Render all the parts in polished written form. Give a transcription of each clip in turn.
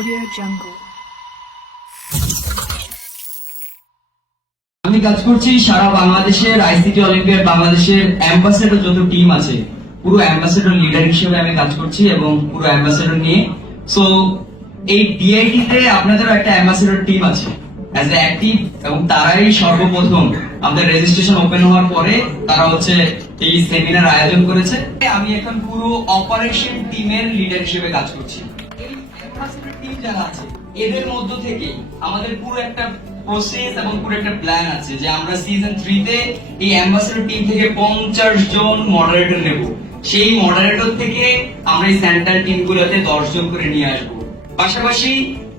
Audio Jungle. আমি কাজ করছি সারা বাংলাদেশের আইসিটি অলিম্পিয়াড বাংলাদেশের অ্যাম্বাসেডর যত টিম আছে পুরো অ্যাম্বাসেডর লিডার হিসেবে আমি কাজ করছি এবং পুরো অ্যাম্বাসেডর নিয়ে। সো এই ডিআইটি তে আপনাদেরও একটা অ্যাম্বাসেডর টিম আছে অ্যাজ এ অ্যাক্টিভ, এবং তারাই সর্বপ্রথম আমাদের রেজিস্ট্রেশন ওপেন হওয়ার পরে তারা হচ্ছে এই সেমিনার আয়োজন করেছে। আমি এখন পুরো অপারেশন টিমের লিডার হিসেবে কাজ করছি। এই অ্যাম্বাসেডর টিম যারা আছে এদের মধ্য থেকে আমাদের পুরো একটা প্রসেস এবং পুরো একটা প্ল্যান আছে যে আমরা সিজন 3 তে এই অ্যাম্বাসেডর টিম থেকে 50 জন মডারেটর নেব। সেই মডারেটর থেকে আমরা এই সেন্ট্রাল টিমগুলোতে 10 জন করে নিয়ে আসব। পাশাপাশি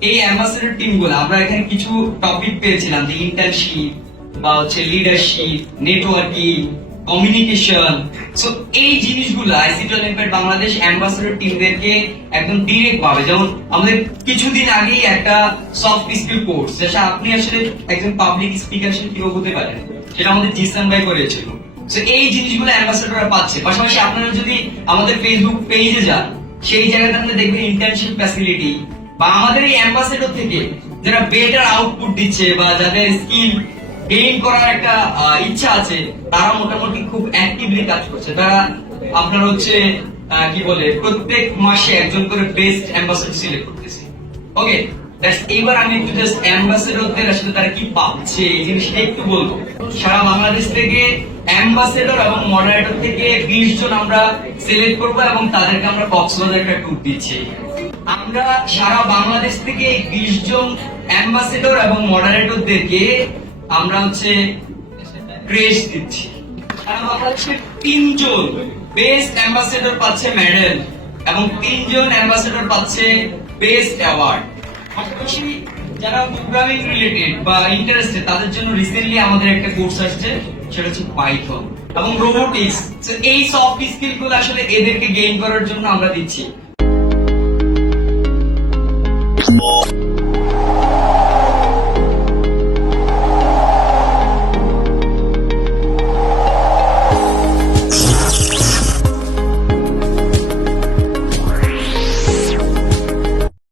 এই অ্যাম্বাসেডর টিমগুলো আমরা এখানে কিছু টপিক পেয়েছিলাম, যে ইন্টার্নশিপ বা হচ্ছে লিডারশিপ, নেটওয়ার্কিং, কমিউনিকেশন। সো এই জিনিসগুলো আইসিটি অলিম্পিয়াড বাংলাদেশ অ্যাম্বাসেডর টিমদেরকে একদম ডিরেক্ট ভাবে, যেমন আমাদের কিছুদিন আগেই একটা সফট স্কিল কোর্স, যেটা আপনি আসলে একজন পাবলিক স্পিকার হিসেবে কিভাবে হতে পারেন সেটা আমাদের জিসান ভাই করেছিল। সো এই জিনিসগুলো অ্যাম্বাসেডররা পাচ্ছে। পাশাপাশি আপনারা যদি আমাদের ফেসবুক পেজে যান, সেই জায়গাতে আপনি দেখবেন ইন্টার্নশিপ ফ্যাসিলিটি, বা আমাদের এই অ্যাম্বাসেডর থেকে যারা বেটার আউটপুট দিচ্ছে বা যাদের স্কিল গেইন করার একটা ইচ্ছা আছে, তারা মোটামুটি খুব অ্যাক্টিভলি কাজ করছে। তারা আপনার হচ্ছে কি বলে প্রত্যেক মাসে একজন করে বেস্ট অ্যাম্বাসেডর সিলেক্ট করতেছে। ওকে, এইবার আমি একটু জাস্ট অ্যাম্বাসেডরদের আসলে তারা কি পাচ্ছে এই জিনিসটা একটু বলবো। সারা বাংলাদেশ থেকে অ্যাম্বাসেডর এবং মডারেটর থেকে 20 জন আমরা সিলেক্ট করবো এবং তাদেরকে আমরা কক্সবাজার একটা ট্যুর দিচ্ছি। আমরা সারা বাংলাদেশ থেকে 20 জন অ্যাম্বাসেডর এবং মডারেটরদেরকে আমরা হচ্ছে ক্রেশ দিচ্ছি। সারা বাংলাদেশের 3 জন বেস্ট অ্যাম্বাসেডর পাচ্ছে মেডেল এবং 3 জন অ্যাম্বাসেডর পাচ্ছে বেস্ট অ্যাওয়ার্ড। পাশাপাশি যারা প্রোগ্রামিং রিলেটেড বা ইন্টারেস্টেড তাদের জন্য রিসেন্টলি আমাদের একটা কোর্স আসছে, সেটা হচ্ছে পাইথন এবং রোবোটিক্স। এই সফট স্কিল গুলো আসলে এদেরকে গেইন করার জন্য আমরা দিচ্ছি।